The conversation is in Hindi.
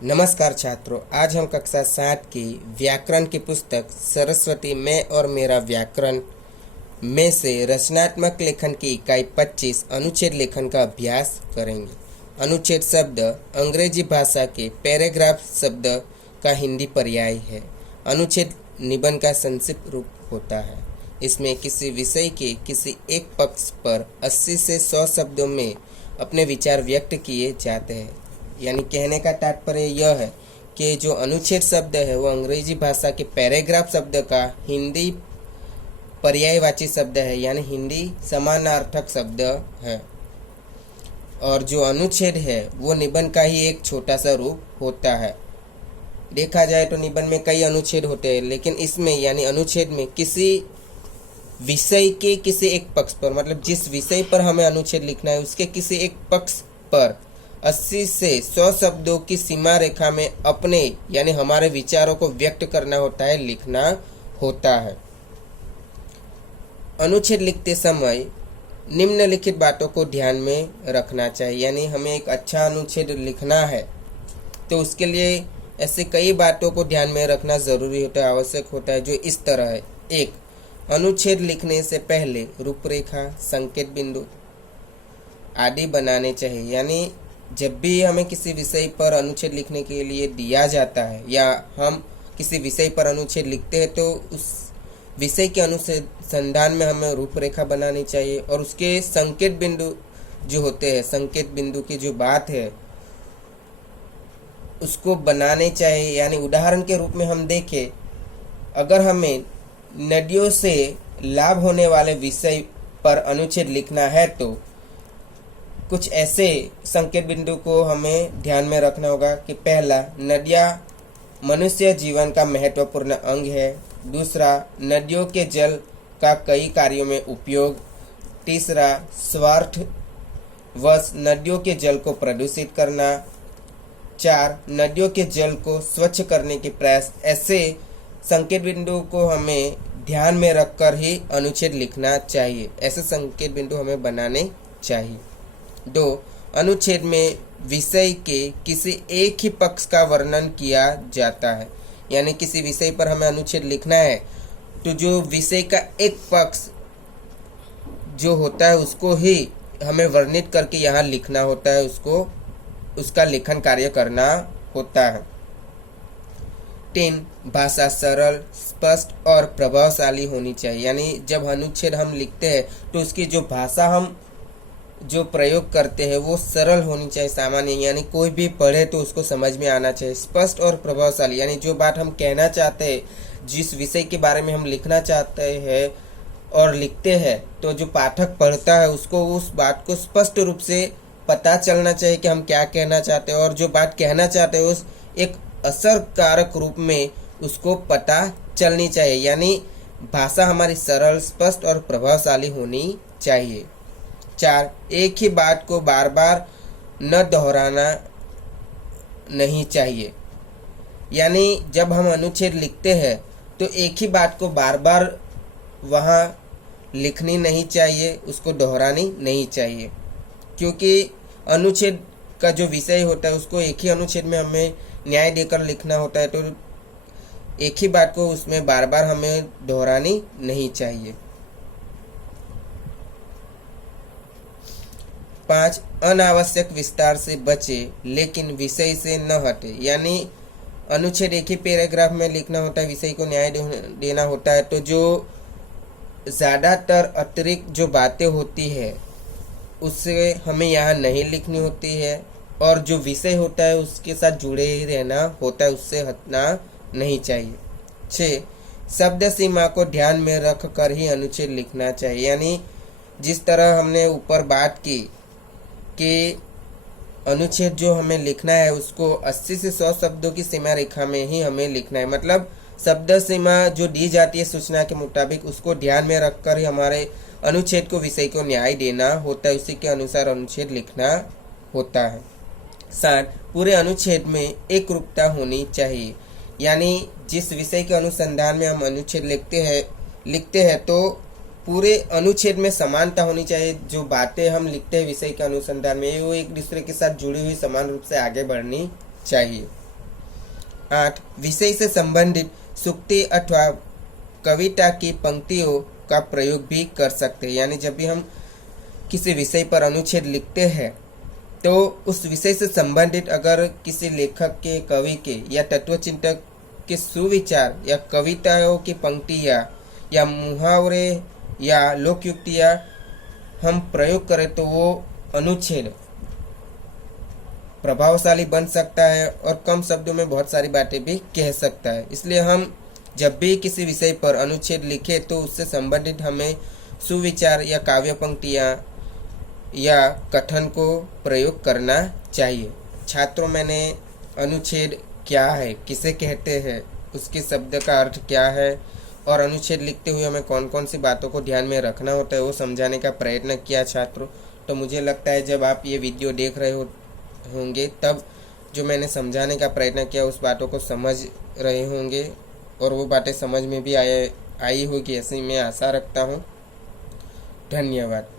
नमस्कार छात्रों, आज हम कक्षा 7 की व्याकरण की पुस्तक सरस्वती मैं और मेरा व्याकरण में से रचनात्मक लेखन की इकाई 25 अनुच्छेद लेखन का अभ्यास करेंगे। अनुच्छेद शब्द अंग्रेजी भाषा के पैराग्राफ शब्द का हिंदी पर्याय है। अनुच्छेद निबंध का संक्षिप्त रूप होता है। इसमें किसी विषय के किसी एक पक्ष पर 80 से 100 शब्दों में अपने विचार व्यक्त किए जाते हैं। यानी कहने का तात्पर्य यह है कि जो अनुच्छेद शब्द है वो अंग्रेजी भाषा के पैराग्राफ शब्द का हिंदी पर्यायवाची शब्द है, यानी हिंदी समानार्थक शब्द है। और जो अनुच्छेद है वो निबंध का ही एक छोटा सा रूप होता है। देखा जाए तो निबंध में कई अनुच्छेद होते हैं, लेकिन इसमें यानी अनुच्छेद में किसी विषय के किसी एक पक्ष पर, मतलब जिस विषय पर हमें अनुच्छेद लिखना है उसके किसी एक पक्ष पर 80 से 100 शब्दों की सीमा रेखा में अपने यानी हमारे विचारों को व्यक्त करना होता है, लिखना होता है। अनुच्छेद लिखते समय निम्नलिखित बातों को ध्यान में रखना चाहिए। यानी हमें एक अच्छा अनुच्छेद लिखना है तो उसके लिए ऐसे कई बातों को ध्यान में रखना जरूरी होता है, आवश्यक होता है, जो इस तरह है। एक, अनुच्छेद लिखने से पहले रूपरेखा, संकेत बिंदु आदि बनाने चाहिए। यानी जब भी हमें किसी विषय पर अनुच्छेद लिखने के लिए दिया जाता है या हम किसी विषय पर अनुच्छेद लिखते हैं तो उस विषय के अनुसंधान में हमें रूपरेखा बनानी चाहिए और उसके संकेत बिंदु जो होते हैं, संकेत बिंदु की जो बात है उसको बनाने चाहिए। यानी उदाहरण के रूप में हम देखें, अगर हमें नदियों से लाभ होने वाले विषय पर अनुच्छेद लिखना है तो कुछ ऐसे संकेत बिंदु को हमें ध्यान में रखना होगा कि पहला, नदियाँ मनुष्य जीवन का महत्वपूर्ण अंग है। दूसरा, नदियों के जल का कई कार्यों में उपयोग। तीसरा, स्वार्थवश नदियों के जल को प्रदूषित करना। 4, नदियों के जल को स्वच्छ करने के प्रयास। ऐसे संकेत बिंदु को हमें ध्यान में रखकर ही अनुच्छेद लिखना चाहिए। ऐसे संकेत बिंदु हमें बनाने चाहिए। 2, अनुच्छेद में विषय के किसी एक ही पक्ष का वर्णन किया जाता है। यानी किसी विषय पर हमें अनुच्छेद लिखना है तो जो विषय का एक पक्ष जो होता है उसको ही हमें वर्णित करके यहाँ लिखना होता है, उसका लेखन कार्य करना होता है। 3, भाषा सरल, स्पष्ट और प्रभावशाली होनी चाहिए। यानी जब अनुच्छेद हम लिखते हैं तो उसकी जो भाषा हम जो प्रयोग करते हैं वो सरल होनी चाहिए, सामान्य, यानी कोई भी पढ़े तो उसको समझ में आना चाहिए। स्पष्ट और प्रभावशाली, यानी जो बात हम कहना चाहते हैं, जिस विषय के बारे में हम लिखना चाहते हैं और लिखते हैं, तो जो पाठक पढ़ता है उसको उस बात को स्पष्ट रूप से पता चलना चाहिए कि हम क्या कहना चाहते हैं, और जो बात कहना चाहते हैं उस एक असरकारक रूप में उसको पता चलनी चाहिए। यानी भाषा हमारी सरल, स्पष्ट और प्रभावशाली होनी चाहिए। 4, एक ही बात को बार बार न दोहराना नहीं चाहिए। यानी जब हम अनुच्छेद लिखते हैं तो एक ही बात को बार बार वहाँ लिखनी नहीं चाहिए, उसको दोहरानी नहीं चाहिए, क्योंकि अनुच्छेद का जो विषय होता है उसको एक ही अनुच्छेद में हमें न्याय देकर लिखना होता है, तो एक ही बात को उसमें बार बार हमें दोहरानी नहीं चाहिए। 5, अनावश्यक विस्तार से बचे लेकिन विषय से न हटे। यानी अनुच्छेद एक ही पैराग्राफ में लिखना होता है, विषय को न्याय देना होता है, तो जो ज़्यादातर अतिरिक्त जो बातें होती है उससे हमें यहाँ नहीं लिखनी होती है, और जो विषय होता है उसके साथ जुड़े ही रहना होता है, उससे हटना नहीं चाहिए। 6, शब्द सीमा को ध्यान में रख कर ही अनुच्छेद लिखना चाहिए। यानी जिस तरह हमने ऊपर बात की कि अनुच्छेद जो हमें लिखना है उसको 80 से 100 शब्दों की सीमा रेखा में ही हमें लिखना है, मतलब शब्द सीमा जो दी जाती है सूचना के मुताबिक उसको ध्यान में रखकर ही हमारे अनुच्छेद को, विषय को न्याय देना होता है, उसी के अनुसार अनुच्छेद लिखना होता है। 7, पूरे अनुच्छेद में एक रूपता होनी चाहिए। यानी जिस विषय के अनुसंधान में हम अनुच्छेद लिखते हैं तो पूरे अनुच्छेद में समानता होनी चाहिए। जो बातें हम लिखते हैं विषय के अनुसंधान में वो एक दूसरे के साथ जुड़ी हुई समान रूप से आगे बढ़नी चाहिए। 8. विषय से संबंधित सूक्ति अथवा कविता की पंक्तियों का प्रयोग भी कर सकते हैं। यानी जब भी हम किसी विषय पर अनुच्छेद लिखते हैं तो उस विषय से संबंधित अगर किसी लेखक के, कवि के या तत्वचिंतक के सुविचार या कविताओं की पंक्तियाँ या मुहावरे या लोकयुक्तियाँ हम प्रयोग करें तो वो अनुच्छेद प्रभावशाली बन सकता है और कम शब्दों में बहुत सारी बातें भी कह सकता है। इसलिए हम जब भी किसी विषय पर अनुच्छेद लिखे तो उससे संबंधित हमें सुविचार या काव्य पंक्तियाँ या कथन को प्रयोग करना चाहिए। छात्रों, मैंने अनुच्छेद क्या है, किसे कहते हैं, उसके शब्द का अर्थ क्या है और अनुच्छेद लिखते हुए हमें कौन कौन सी बातों को ध्यान में रखना होता है वो समझाने का प्रयत्न किया छात्रों। तो मुझे लगता है जब आप ये वीडियो देख रहे होंगे तब जो मैंने समझाने का प्रयत्न किया उस बातों को समझ रहे होंगे और वो बातें समझ में भी आई होगी, ऐसी मैं आशा रखता हूँ। धन्यवाद।